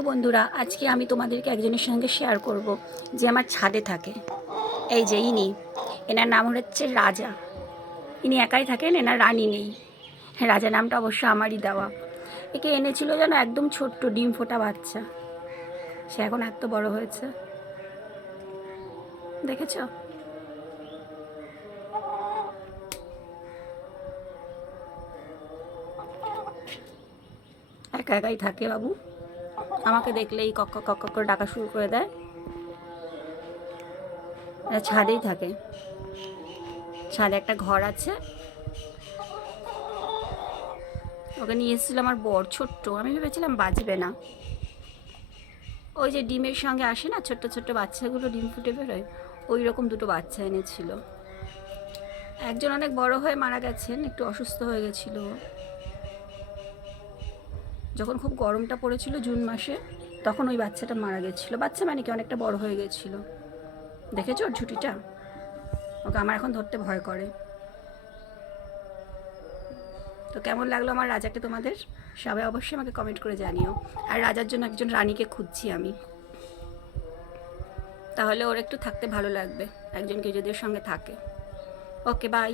Hello বন্ধুরা, আজকে আমি তোমাদেরকে একজনের সঙ্গে শেয়ার করব যে আমার ছাদে থাকে। এই যে ইনি, এনার নাম হচ্ছে রাজা। ইনি একাই থাকেন, এনার রানী নেই। রাজা নামটা অবশ্য আমারই দেওয়া। একে এনেছিল যেন একদম ছোট্ট ডিম ফোটা বাচ্চা, সে এখন এত বড় হয়েছে, দেখেছো? একা একাই থাকে বাবু, আমাকে দেখলেই কক কক কক করে ডাকা শুরু করে দেয়। ছাদেই থাকে, ছাদে একটা ঘর আছে। ওকে নিয়ে এসেছিল আমার বর, ছোট্ট, আমি ভেবেছিলাম বাঁচবে না। ওই যে ডিমের সঙ্গে আসে না ছোট্ট ছোট্ট বাচ্চাগুলো, ডিম ফুটে বেরোয়, ওই রকম দুটো বাচ্চা এনেছিল। একজন অনেক বড় হয়ে মারা গেছেন, একটু অসুস্থ হয়ে গেছিল যখন খুব গরমটা পড়েছিল জুন মাসে, তখন ওই বাচ্চাটা মারা গেছিলো। বাচ্চা মানে কি, অনেকটা বড় হয়ে গেছিল। দেখেছো ওর ঝুঁটিটা? ওকে আমার এখন ধরতে ভয় করে। তো কেমন লাগলো আমার রাজাকে তোমাদের? সবাই অবশ্যই আমাকে কমেন্ট করে জানিও। আর রাজার জন্য একজন রানীকে খুঁজছি আমি, তাহলে ওর একটু থাকতে ভালো লাগবে, একজন কেউ যদি ওর সঙ্গে থাকে। ওকে, বাই।